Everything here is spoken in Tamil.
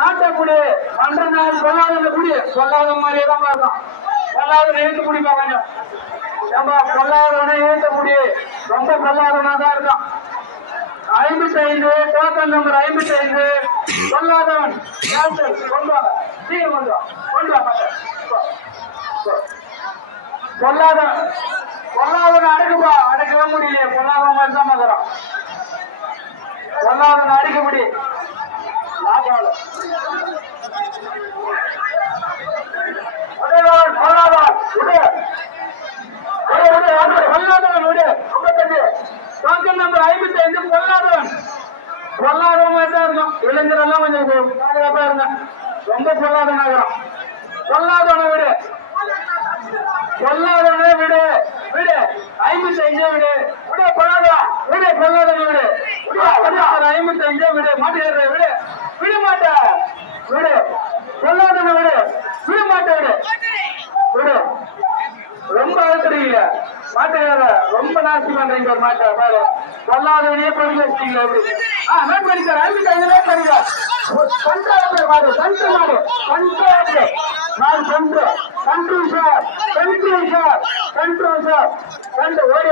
நாட்டக்குடி 12 நாள் கொள்ளாத குடி கொள்ளாத மாதிரியே தான் இருக்கும். கொள்ளாத எழுத்து குடிப்பா கொஞ்சம் ஏன்பா கொள்ளாதவனே எழுத்த குடி ரொம்ப கொள்ளாதவனா தான் இருக்கான். 55 டோக்கன் நம்பர் 55 கொள்ளாதவன் கொண்டு வாங்க சீக்கிரம் கொண்டு வா கொள்ளாதவன் கொள்ளாதவன் அடக்குப்பா அடக்கவே முடியலையே கொள்ளாதவன் மாதிரி தான் பார்க்குறான். கொள்ளாதவன் அடிக்க முடியும் கொள்ளாதவன் விடு 55 டோக்கன் நம்பர் 55 கொள்ளாதவன் பொல்லாதவன் மாதிரி தான் இருக்கும். இளைஞர் எல்லாம் கொஞ்சம் பாதுகாப்பா இருங்க. ரொம்ப பொல்லாதவன் ஆகிறான். பொல்லாதவனை விடு பொல்லாதவனே விடு விடு 55 விடு விடு பொல்லாதவன் விடு பொல்லாதவன் விடு 55 விடு மாட்டேற விடு விட மாட்ட விடு பொல்லாதவனை விடு விட மாட்ட விடு விடு ரொம்ப அழுத்துறீங்க மாட்டேற ரொம்ப நாசி பண்றீங்க ஒரு மாட்டை பாரு பொல்லாதவனையே படிக்க வச்சிட்டீங்களா எப்படி நோட் பண்ணிக்கார் 55 நோட் பண்ணிக்கார் கண்ட்ரோல் மாடு கண்ட்ரோல் மாடு கண்ட்ரோல் நான் control sir control sir control sir கண்டு ஓடி